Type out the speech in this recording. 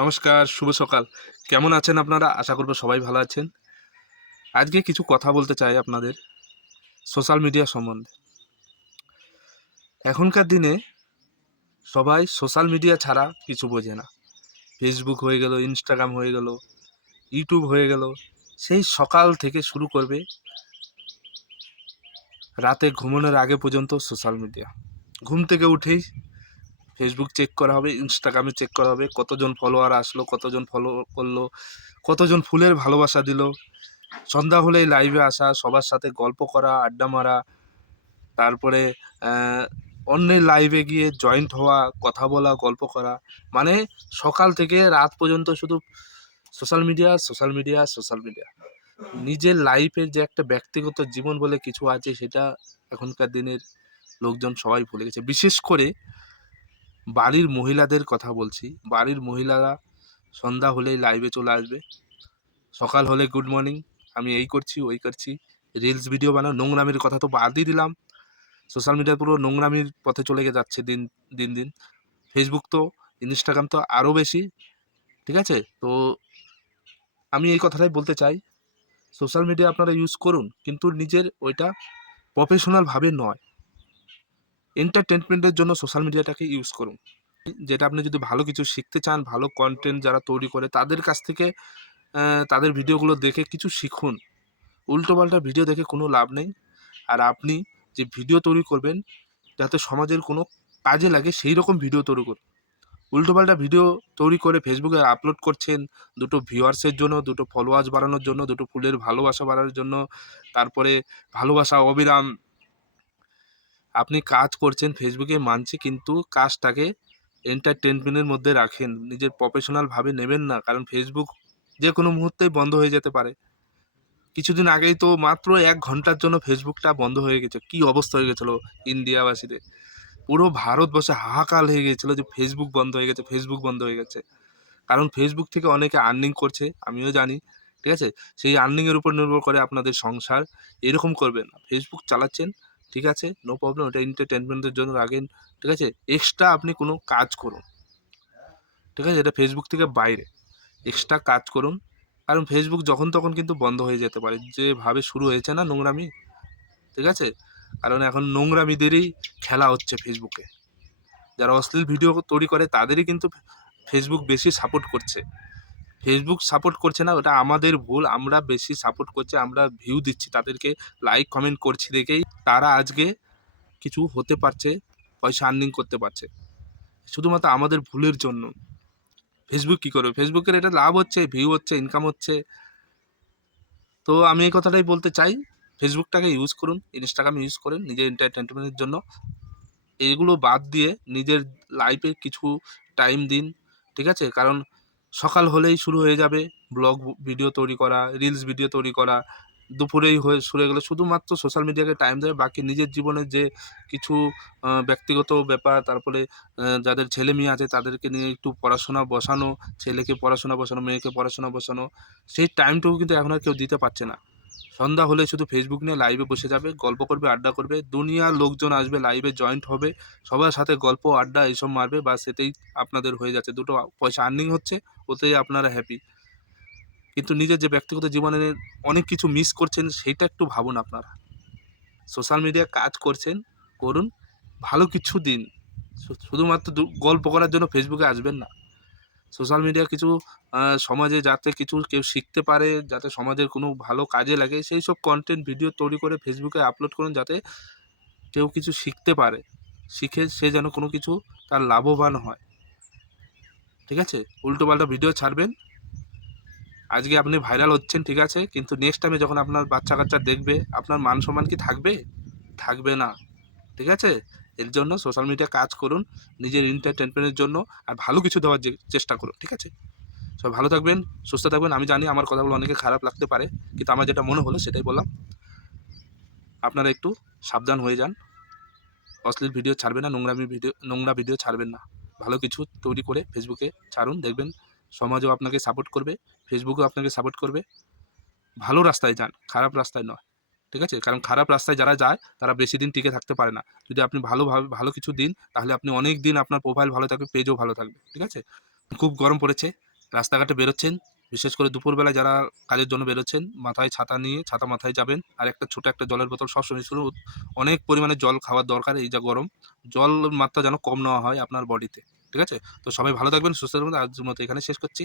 নমস্কার, শুভ সকাল। কেমন আছেন আপনারা? আশা করব সবাই ভালো আছেন। আজকে কিছু কথা বলতে চাই আপনাদের সোশ্যাল মিডিয়া সম্বন্ধে। এখনকার দিনে সবাই সোশ্যাল মিডিয়া ছাড়া কিছু বোঝে না। ফেসবুক হয়ে গেল ইনস্টাগ্রাম হয়ে গেল ইউটিউব হয়ে গেল, সেই সকাল থেকে শুরু করবে রাতে ঘুমানোর আগে পর্যন্ত সোশ্যাল মিডিয়া ঘুম থেকে উঠেই ফেসবুক চেক করা হবে ইনস্টাগ্রামে চেক করা হবে, কতজন ফলোয়ার আসলো, কতজন ফলো করল, কতজন ফুলের ভালোবাসা দিল। সন্ধ্যা হলেই লাইভে আসা, সবার সাথে গল্প করা, আড্ডা মারা, তারপরে অন্যের লাইভে গিয়ে জয়েন্ট হওয়া, কথা বলা, গল্প করা। মানে সকাল থেকে রাত পর্যন্ত শুধু social media social media social media নিজের লাইফের যে একটা ব্যক্তিগত জীবন বলে কিছু আছে, সেটা এখনকার দিনের লোকজন সবাই ভুলে গেছে। বিশেষ করে বাড়ির মহিলাদের কথা বলছি। বাড়ির মহিলারা সন্ধ্যা হলেই লাইভে চলে আসবে। সকাল হলে গুড মর্নিং আমি এই করছি, ওই করছি। রিলস ভিডিও বানাও, নোংরামির কথা তো বাদই দিলাম। সোশ্যাল মিডিয়া পুরো নোংরামির পথে চলে গিয়ে যাচ্ছে দিন দিন দিন। ফেসবুক তো ইনস্টাগ্রাম তো আরও বেশি, ঠিক আছে? তো আমি এই কথাটাই বলতে চাই। সোশ্যাল মিডিয়া আপনারা ইউজ করুন, কিন্তু নিজের ওইটা প্রফেশনালভাবে নয়। এন্টারটেনমেন্টের জন্য সোশ্যাল মিডিয়াটাকে ইউজ করুন। যেটা আপনি যদি ভালো কিছু শিখতে চান, ভালো কন্টেন্ট যারা তৈরি করে, তাদের কাছ থেকে তাদের ভিডিওগুলো দেখে কিছু শিখুন। উল্টোপাল্টা ভিডিও দেখে কোনো লাভ নেই। আর আপনি যে ভিডিও তৈরি করবেন, যাতে সমাজের কোনো কাজে লাগে, সেই রকম ভিডিও তৈরি করুন। উল্টোপাল্টা ভিডিও তৈরি করে ফেসবুকে আপলোড করছেন, দুটো ভিউয়ার্সের জন্য, দুটো ফলোয়ার্স বাড়ানোর জন্য, দুটো ফুলের ভালোবাসা বাড়ানোর জন্য, তারপরে ভালোবাসা অবিরাম আপনি কাজ করছেন ফেসবুকে মানছি কিন্তু কাজটাকে এন্টারটেনমেন্টের মধ্যে রাখেন। নিজের প্রফেশনালভাবে নেবেন না, কারণ ফেসবুক যে কোনো মুহূর্তেই বন্ধ হয়ে যেতে পারে। কিছুদিন আগেই তো মাত্র এক ঘণ্টার জন্য ফেসবুকটা বন্ধ হয়ে গেছে। কি অবস্থা হয়ে গেছিল ইন্ডিয়াবাসীদের। পুরো ভারতবর্ষে হাহাকার হয়ে গেছিল যে ফেসবুক বন্ধ হয়ে গেছে ফেসবুক বন্ধ হয়ে গেছে। কারণ ফেসবুক থেকে অনেকে আর্নিং করছে, আমিও জানি, ঠিক আছে? সেই আর্নিংয়ের উপর নির্ভর করে আপনাদের সংসার এরকম করবেন ফেসবুক চালাচ্ছেন ঠিক আছে? নো প্রবলেম ওটা এন্টারটেনমেন্টের জন্য। রাখেন ঠিক আছে? এক্সট্রা আপনি কোনো কাজ করুন। ঠিক আছে? এটা ফেসবুক থেকে বাইরে। এক্সট্রা কাজ করুন। কারণ ফেসবুক যখন তখন কিন্তু বন্ধ হয়ে যেতে পারে। যেভাবে শুরু হয়েছে না নোংরামি? ঠিক আছে? কারণ এখন নোংরামিদেরই খেলা হচ্ছে ফেসবুকে যারা অশ্লীল ভিডিও তৈরি করে, তাদেরই কিন্তু ফেসবুক বেশি সাপোর্ট করছে। ফেসবুক সাপোর্ট করছে না, ওটা আমাদের ভুল। আমরা বেশি সাপোর্ট করছি, আমরা ভিউ দিচ্ছি তাদেরকে লাইক কমেন্ট করছি দেখেই তারা আজকে কিছু হতে পারছে, পয়সা আর্নিং করতে পারছে। শুধুমাত্র আমাদের ভুলের জন্য। ফেসবুক কী করবে? ফেসবুকের এটা লাভ হচ্ছে ভিউ হচ্ছে ইনকাম হচ্ছে। তো আমি এই কথাটাই বলতে চাই ফেসবুকটাকে ইউজ করুন ইনস্টাগ্রাম ইউজ করুন নিজের এন্টারটেনমেন্টের জন্য। এইগুলো বাদ দিয়ে নিজের লাইফে কিছু টাইম দিন, ঠিক আছে? কারণ সকাল হলেই শুরু হয়ে যাবে ব্লগ, ভিডিও তৈরি করা রিলস ভিডিও তৈরি করা। দুপুরেই হয়ে, শুরু হয়ে গেলে শুধুমাত্র সোশ্যাল মিডিয়াকে টাইম দেবে, বাকি নিজের জীবনে যে কিছু ব্যক্তিগত ব্যাপার, তারপরে যাদের ছেলে মেয়ে আছে তাদেরকে নিয়ে একটু পড়াশোনা বসানো, ছেলেকে পড়াশোনা বসানো, মেয়েকে পড়াশোনা বসানো, সেই টাইমটুকু কিন্তু এখন আর কেউ দিতে পারছে না। সন্ধ্যা হলে শুধু ফেসবুক নিয়ে লাইভে বসে যাবে, গল্প করবে, আড্ডা করবে। দুনিয়ার লোকজন আসবে লাইভে জয়েন্ট হবে। সবার সাথে গল্প, আড্ডা এইসব মারবে বা সেটাই আপনাদের হয়ে যাচ্ছে। দুটো পয়সা আর্নিং হচ্ছে, ওতেই আপনারা হ্যাপি কিন্তু নিজের যে ব্যক্তিগত জীবনে অনেক কিছু মিস করছেন সেইটা একটু ভাবুন আপনারা। সোশ্যাল মিডিয়া কাজ করছেন, করুন। ভালো কিছু দিন। শুধুমাত্র গল্প করার জন্য ফেসবুকে আসবেন না। সোশ্যাল মিডিয়া কিছু সমাজে যাতে কিছু কেউ শিখতে পারে, যাতে সমাজের কোনো ভালো কাজে লাগে, সেই সব কন্টেন্ট ভিডিও তৈরি করে ফেসবুকে আপলোড করুন যাতে কেউ কিছু শিখতে পারে। শিখে সে যেন কোনো কিছু তার লাভবান হয়। ঠিক আছে? উল্টোপাল্টা ভিডিও ছাড়বেন। আজকে আপনি ভাইরাল হচ্ছেন, ঠিক আছে? কিন্তু নেক্সট টাইমে যখন আপনার বাচ্চা কাচ্চা দেখবে, আপনার মান সম্মান কি থাকবে? থাকবে না। ঠিক আছে? এর জন্য সোশ্যাল মিডিয়া কাজ করুন, নিজের এন্টারটেনমেন্টের জন্য আর ভালো কিছু দেওয়ার চেষ্টা করুন, ঠিক আছে? সব ভালো থাকবেন, সুস্থ থাকবেন। আমি জানি আমার কথাগুলো অনেকে খারাপ লাগতে পারে, কিন্তু আমার যেটা মনে হলো সেটাই বললাম। আপনারা একটু সাবধান হয়ে যান। অশ্লীল ভিডিও ছাড়বেন না, নোংরামি ভিডিও নোংরা ভিডিও ছাড়বেন না। ভালো কিছু তৈরি করে ফেসবুকে ছাড়ুন, দেখবেন সমাজও আপনাকে সাপোর্ট করবে ফেসবুকও আপনাকে সাপোর্ট করবে। ভালো রাস্তায় যান, খারাপ রাস্তায় নয়। ঠিক আছে? কারণ খারাপ রাস্তায় যারা যায়, তারা বেশি দিন টিকে থাকতে পারে না। যদি আপনি ভালোভাবে ভালো কিছু দিন, তাহলে আপনি অনেক দিন আপনার প্রোফাইল ভালো থাকবে পেজও ভালো থাকবে, ঠিক আছে? খুব গরম পড়েছে, রাস্তাঘাটে বেরোচ্ছেন, বিশেষ করে দুপুরবেলা যারা কাজের জন্য বেরোচ্ছেন, মাথায় ছাতা নিয়ে ছাতা মাথায় যাবেন, আর একটা ছোট একটা জলের বোতল সবসময় শুরু অনেক পরিমাণে জল খাওয়ার দরকার এই যা গরম, জল মাত্রা যেন কম নেওয়া হয় আপনার বডিতে ঠিক আছে? তো সবাই ভালো থাকবেন, সুস্থ থাকবেন, আজকের মতো এখানে শেষ করছি।